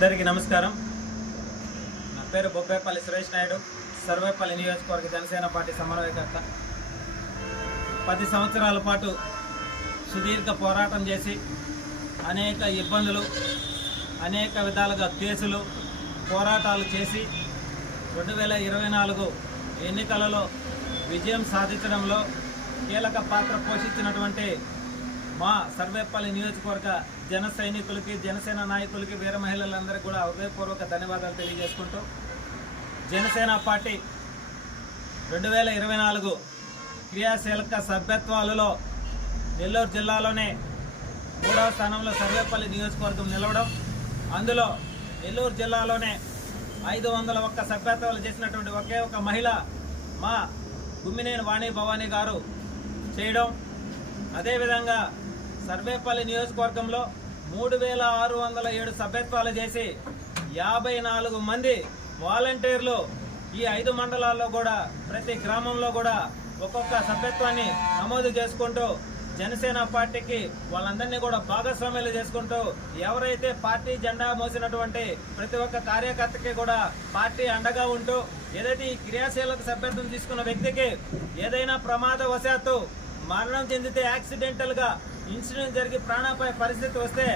అందరికీ నమస్కారం. నా పేరు బొప్పేపల్లి సురేష్ నాయుడు, సర్వేపల్లి నియోజకవర్గ జనసేన పార్టీ సమన్వయకర్త. 10 సంవత్సరాల పాటు సుదీర్ఘ పోరాటం చేసి అనేక ఇబ్బందులు, అనేక విధాలుగా కేసులు, పోరాటాలు చేసి 2024 ఎన్నికలలో విజయం సాధించడంలో కీలక పాత్ర పోషించినటువంటి మా సర్వేపల్లి నియోజకవర్గ జన సైనికులకి, జనసేన నాయకులకి, వీర మహిళలందరికీ కూడా హృదయపూర్వక ధన్యవాదాలు తెలియజేసుకుంటూ, జనసేన పార్టీ 2024 క్రియాశీలక సభ్యత్వాలలో నెల్లూరు జిల్లాలోనే 3వ స్థానంలో సర్వేపల్లి నియోజకవర్గం నిలవడం, అందులో నెల్లూరు జిల్లాలోనే 501 సభ్యత్వాలు చేసినటువంటి ఒకే ఒక మహిళ మా గుమ్మినేని వాణి భవానీ గారు చేయడం, అదేవిధంగా సర్వేపల్లి నియోజకవర్గంలో 3607 సభ్యత్వాలు చేసి 54 మంది వాలంటీర్లు ఈ 5 మండలాల్లో కూడా ప్రతి గ్రామంలో కూడా ఒక్కొక్క సభ్యత్వాన్ని నమోదు చేసుకుంటూ జనసేన పార్టీకి వాళ్ళందరినీ కూడా భాగస్వామ్యాలు చేసుకుంటూ, ఎవరైతే పార్టీ జెండా మోసినటువంటి ప్రతి ఒక్క కార్యకర్తకి కూడా పార్టీ అండగా ఉంటూ, ఏదైతే ఈ క్రియాశీలక సభ్యత్వం తీసుకున్న వ్యక్తికి ఏదైనా ప్రమాదవశాత్తు మరణం చెందితే, యాక్సిడెంటల్ గా ఇన్సిడెంట్ జరిగి ప్రాణాపాయ పరిస్థితి వస్తే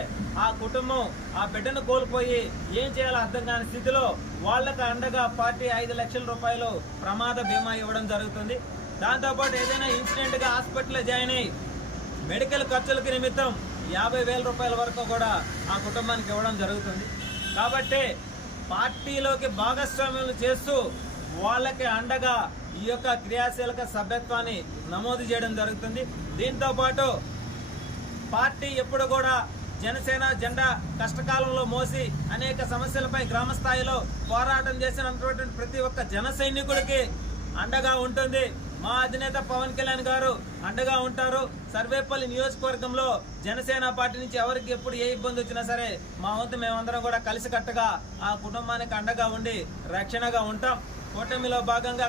ఆ కుటుంబం ఆ బిడ్డను కోల్పోయి ఏం చేయాలో అర్థం కాని స్థితిలో వాళ్ళకు అండగా పార్టీ 5 లక్షల రూపాయలు ప్రమాద బీమా ఇవ్వడం జరుగుతుంది. దాంతోపాటు ఏదైనా ఇన్సిడెంట్ గా హాస్పిటల్లో జాయిన్ అయ్యి మెడికల్ ఖర్చులకి నిమిత్తం 50,000 రూపాయల వరకు కూడా ఆ కుటుంబానికి ఇవ్వడం జరుగుతుంది. కాబట్టి పార్టీలోకి భాగస్వామ్యం చేస్తూ వాళ్ళకి అండగా ఈ యొక్క క్రియాశీలక సభ్యత్వాన్ని నమోదు చేయడం జరుగుతుంది. దీంతో పాటు పార్టీ ఎప్పుడు కూడా జనసేన జెండా కష్టకాలంలో మోసి అనేక సమస్యలపై గ్రామ స్థాయిలో పోరాటం చేసినటువంటి ప్రతి ఒక్క జన సైనికుడికి అండగా ఉంటుంది. మా అధినేత పవన్ కళ్యాణ్ గారు అండగా ఉంటారు. సర్వేపల్లి నియోజకవర్గంలో జనసేన పార్టీ నుంచి ఎవరికి ఎప్పుడు ఏ ఇబ్బంది వచ్చినా సరే మా వంతు మేమందరం కూడా కలిసికట్టుగా ఆ కుటుంబానికి అండగా ఉండి రక్షణగా ఉంటాం. కూటమిలో భాగంగా